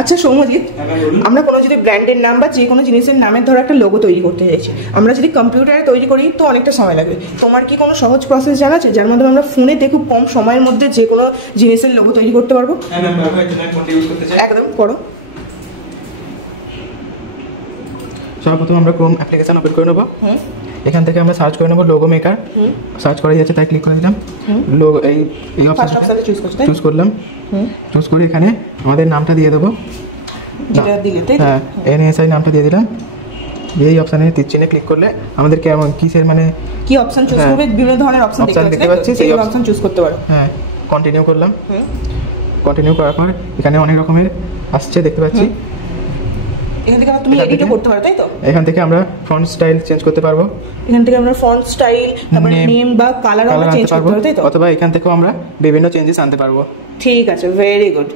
আচ্ছা সৌম্যজিৎ, আমরা কোনো যদি ব্র্যান্ডের নাম বা যে কোনো জিনিসের নামের ধরো একটা লোগো তৈরি করতে চাইছি, আমরা যদি কম্পিউটারে তৈরি করি তো অনেকটা সময় লাগবে। তোমার কি কোনো সহজ প্রসেস জানা আছে যার মাধ্যমে আমরা ফোনেতে খুব কম সময়ের মধ্যে যে কোনো জিনিসের লোগো তৈরি করতে পারবো? একদম করো। সর্বপ্রথম আমরা ক্রোম অ্যাপ্লিকেশন ওপেন করে নেবো। এখান থেকে আমরা সার্চ করে নেবো লোগো মেকার। সার্চ করা যাচ্ছে তাই ক্লিক করে দিলাম। লোগো এই অপশনটা চুজ করলাম। চুজ করে এখানে আমাদের নামটা দিয়ে দেবো। হ্যাঁ, NSI নামটা দিয়ে দিলাম। এই অপশনে তীর চিহ্নে ক্লিক করলে আমাদের কেমন কিসের মানে কি অপশন চুজ করবে, বিভিন্ন ধরনের অপশন দেখতে পাচ্ছি, সেই অপশন চুজ করতে পারো। হ্যাঁ, কন্টিনিউ করলাম। কন্টিনিউ করার পর এখানে অনেক রকমের আসছে দেখতে পাচ্ছি। এখান থেকে তুমি এডিটও করতে পারো, তাই তো? এখান থেকে আমরা ফন্ট স্টাইল চেঞ্জ করতে পারবো। এখান থেকে আমরা ফন্ট স্টাইল, তারপর নেম বা কালার আমরা চেঞ্জ করতে পারবো, তাই তো? অথবা এখান থেকেও আমরা বিভিন্ন চেঞ্জেস আনতে পারবো। ঠিক আছে, ভেরি গুড।